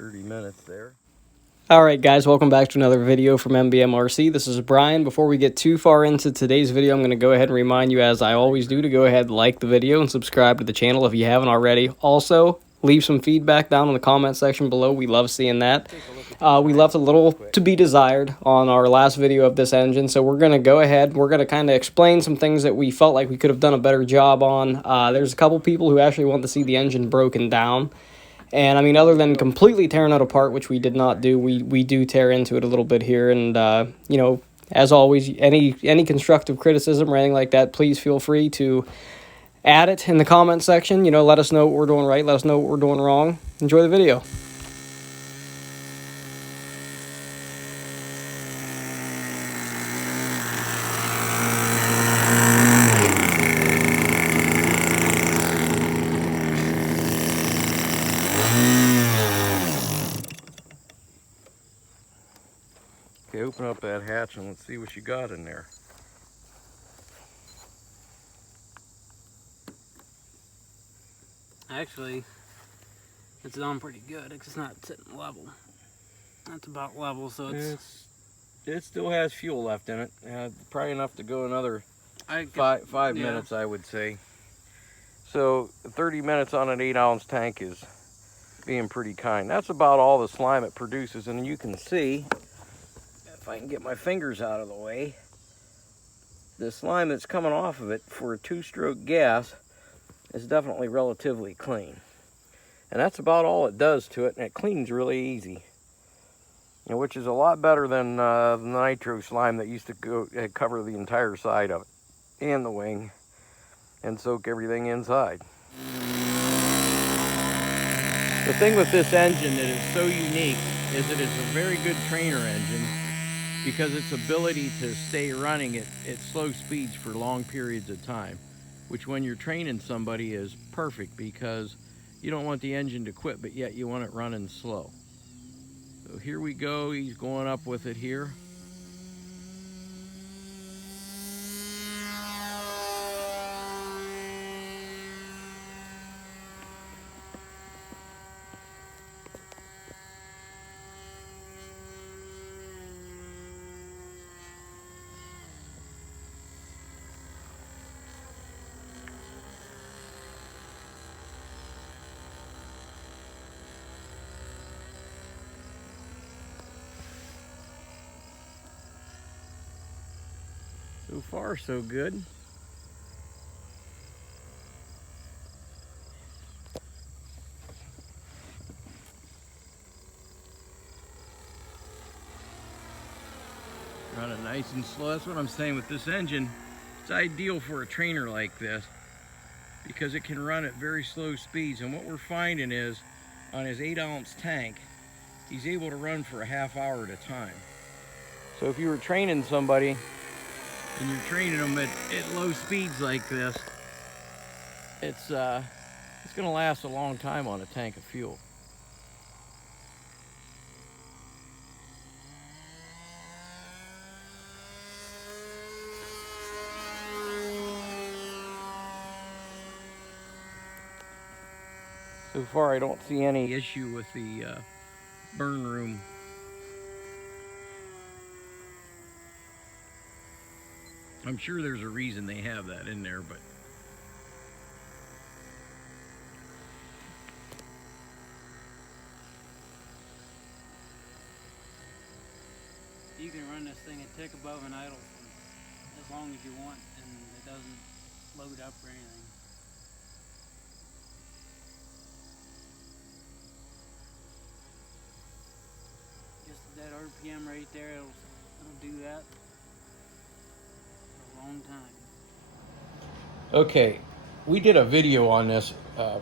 30 minutes there. Alright guys, welcome back to another video from MBMRC. This is Brian. Before we get too far into today's video, I'm going to go ahead and remind you, as I always do, to go ahead and like the video and subscribe to the channel if you haven't already. Also, leave some feedback down in the comment section below. We love seeing that. We left a little to be desired on our last video of this engine, so we're going to go ahead. We're going to kind of explain some things that we felt like we could have done a better job on. There's a couple people who actually want to see the engine broken down. And, I mean, other than completely tearing it apart, which we did not do, we do tear into it a little bit here. And, you know, as always, any constructive criticism or anything like that, please feel free to add it in the comment section. You know, let us know what we're doing right. Let us know what we're doing wrong. Enjoy the video. Okay, open up that hatch and let's see what you got in there. Actually, it's on pretty good. It's not sitting level. That's about level, so It still has fuel left in it. Probably enough to go another five minutes, I would say. So 30 minutes on an 8-ounce tank is being pretty kind. That's about all the slime it produces, and you can see, if I can get my fingers out of the way, the slime that's coming off of it for a 2-stroke gas is definitely relatively clean. And that's about all it does to it, and it cleans really easy. You know, which is a lot better than the nitro slime that used to cover the entire side of it and the wing and soak everything inside. The thing with this engine that is so unique is that it's a very good trainer engine, because its ability to stay running at slow speeds for long periods of time, which when you're training somebody is perfect, because you don't want the engine to quit, but yet you want it running slow. So here we go, he's going up with it here. So far, so good. Running nice and slow. That's what I'm saying with this engine. It's ideal for a trainer like this, because it can run at very slow speeds. And what we're finding is, on his 8-ounce tank, he's able to run for a half hour at a time. So if you were training somebody and you're training them at low speeds like this, it's going to last a long time on a tank of fuel. So far, I don't see any issue with the burn room. I'm sure there's a reason they have that in there, but you can run this thing a tick above an idle for as long as you want, and it doesn't load up or anything. Just that RPM right there, it'll do that. Long time. okay, we did a video on this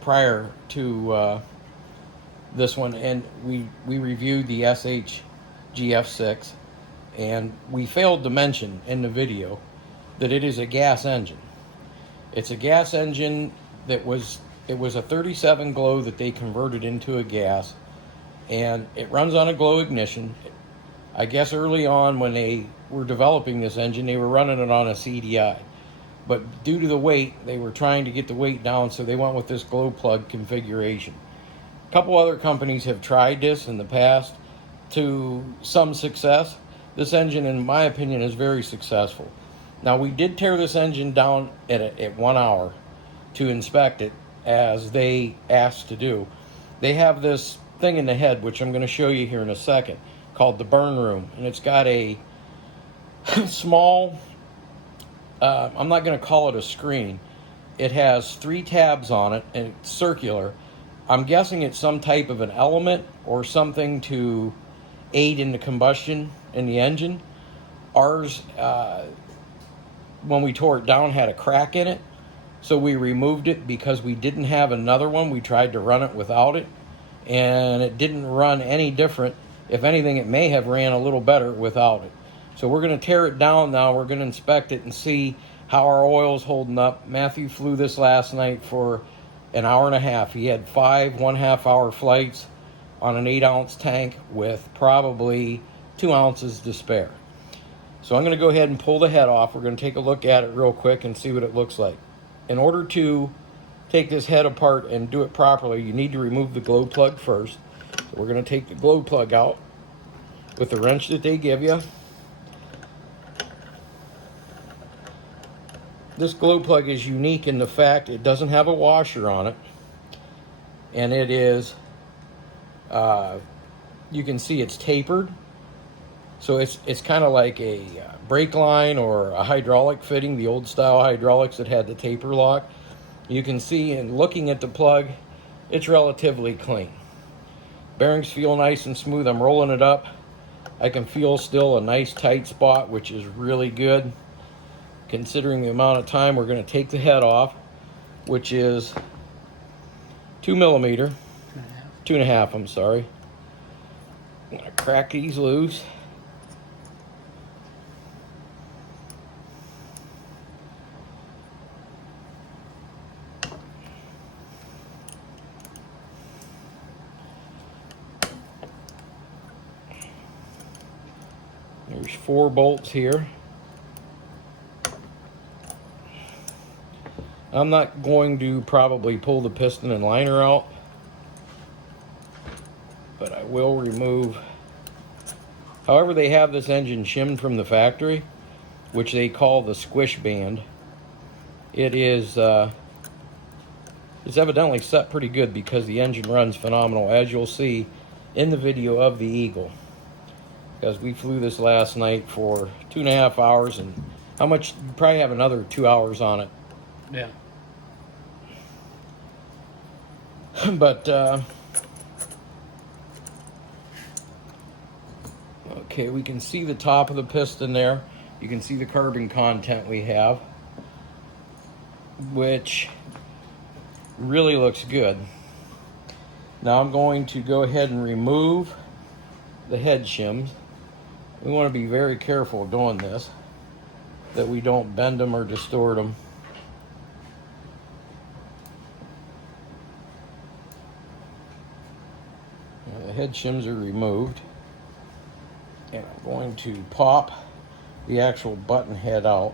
prior to this one, and we reviewed the SH GF6, and we failed to mention in the video that it is a gas engine. It's a gas engine that was a 37 glow that they converted into a gas, and it runs on a glow ignition. I guess early on when they were developing this engine, they were running it on a CDI. But due to the weight, they were trying to get the weight down, so they went with this glow plug configuration. A couple other companies have tried this in the past to some success. This engine, in my opinion, is very successful. Now, we did tear this engine down at 1 hour to inspect it, as they asked to do. They have this thing in the head, which I'm going to show you here in a second, called the burn room. And it's got a small, I'm not going to call it a screen. It has 3 tabs on it, and it's circular. I'm guessing it's some type of an element or something to aid in the combustion in the engine. Ours, when we tore it down, had a crack in it, so we removed it because we didn't have another one. We tried to run it without it, and it didn't run any different. If anything, it may have ran a little better without it. So we're going to tear it down now. We're going to inspect it and see how our oil's holding up. Matthew flew this last night for an hour and a half. He had 5 1/2-hour flights on an 8-ounce tank with probably 2 ounces to spare. So I'm going to go ahead and pull the head off. We're going to take a look at it real quick and see what it looks like. In order to take this head apart and do it properly, you need to remove the glow plug first. So we're going to take the glow plug out with the wrench that they give you. This glow plug is unique in the fact it doesn't have a washer on it, and it is, you can see it's tapered. So it's kind of like a brake line or a hydraulic fitting, the old style hydraulics that had the taper lock. You can see in looking at the plug, it's relatively clean. Bearings feel nice and smooth. I'm rolling it up. I can feel still a nice tight spot, which is really good. Considering the amount of time, we're going to take the head off, which is 2 millimeter, 2.5, I'm sorry. I'm going to crack these loose. There's 4 bolts here. I'm not going to probably pull the piston and liner out, but I will remove. However, they have this engine shimmed from the factory, which they call the squish band. It is it's evidently set pretty good because the engine runs phenomenal, as you'll see in the video of the Eagle. Because we flew this last night for 2.5 hours, and how much? You probably have another 2 hours on it. Yeah. But okay, we can see the top of the piston there. You can see the carbon content we have, which really looks good. Now I'm going to go ahead and remove the head shims. We want to be very careful doing this, that we don't bend them or distort them. The head shims are removed, and I'm going to pop the actual button head out.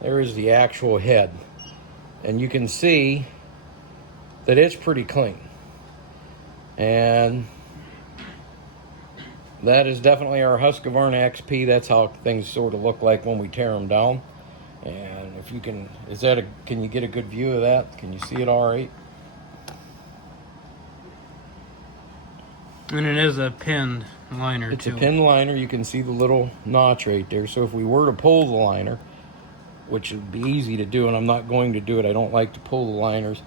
There is the actual head, and you can see that it's pretty clean, and that is definitely our Husqvarna XP. That's how things sort of look like when we tear them down. And if you can, can you get a good view of that? Can you see it all right? And it is a pinned liner, It's too. a pinned liner. You can see the little notch right there. So if we were to pull the liner, which would be easy to do, and I'm not going to do it, I don't like to pull the liners,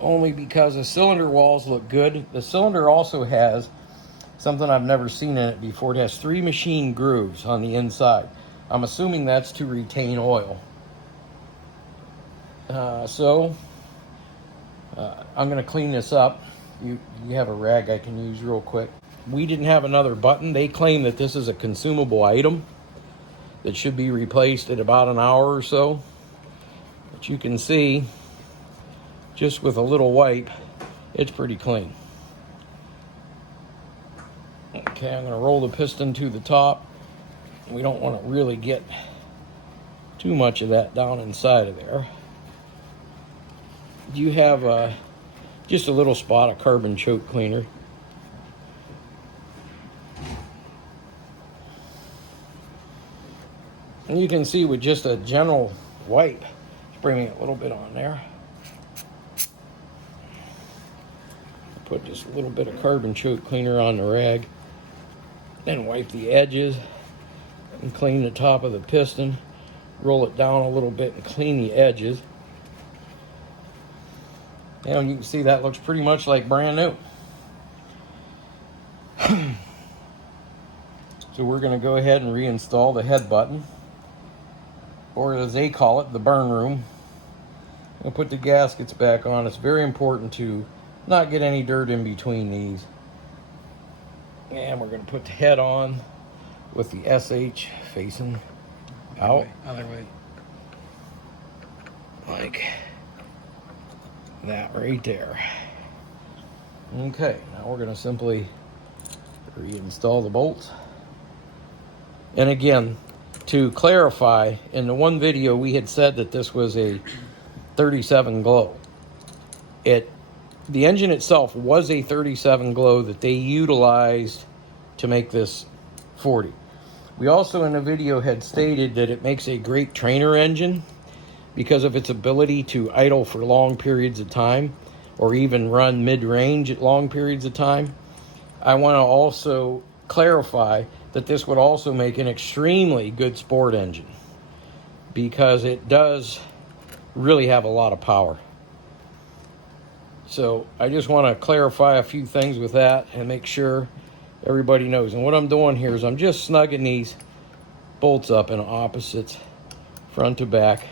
only because the cylinder walls look good. The cylinder also has something I've never seen in it before. It has 3 machine grooves on the inside. I'm assuming that's to retain oil. I'm going to clean this up. You have a rag I can use real quick. We didn't have another button. They claim that this is a consumable item that should be replaced at about an hour or so. But you can see, just with a little wipe, it's pretty clean. Okay, I'm going to roll the piston to the top. We don't want to really get too much of that down inside of there. You have just a little spot of carbon choke cleaner. And you can see with just a general wipe, bringing a little bit on there. Put just a little bit of carbon choke cleaner on the rag. Then wipe the edges and clean the top of the piston. Roll it down a little bit and clean the edges. And you can see that looks pretty much like brand new. So we're going to go ahead and reinstall the head button, or as they call it, the burn room. We'll put the gaskets back on. It's very important to not get any dirt in between these. And we're going to put the head on with the SH facing out. Other way. Like that right there. Okay, now we're going to simply reinstall the bolts. And again, to clarify, in the one video we had said that this was a 37 glow. The engine itself was a 37 glow that they utilized to make this 40. We also in the video had stated that it makes a great trainer engine because of its ability to idle for long periods of time or even run mid-range at long periods of time. I want to also clarify that this would also make an extremely good sport engine because it does really have a lot of power. So I just want to clarify a few things with that and make sure everybody knows. And what I'm doing here is I'm just snugging these bolts up in opposites, front to back.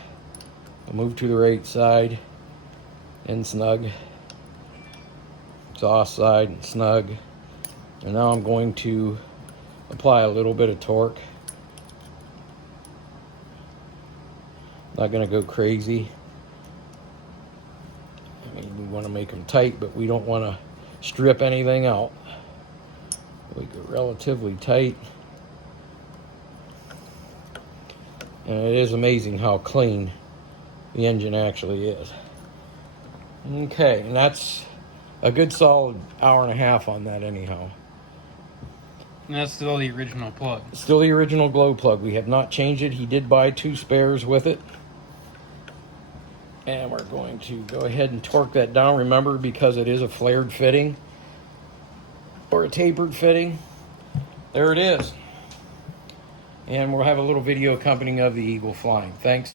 I'll move to the right side and snug, exhaust side and snug. And now I'm going to apply a little bit of torque. Not going to go crazy. I mean, we want to make them tight, but we don't want to strip anything out. We go relatively tight. And it is amazing how clean the engine actually is. Okay, and that's a good solid hour and a half on that anyhow. And that's still the original plug. Still the original glow plug. We have not changed it. He did buy 2 spares with it. And we're going to go ahead and torque that down. Remember, because it is a flared fitting or a tapered fitting. There it is. And we'll have a little video accompanying of the Eagle flying. Thanks.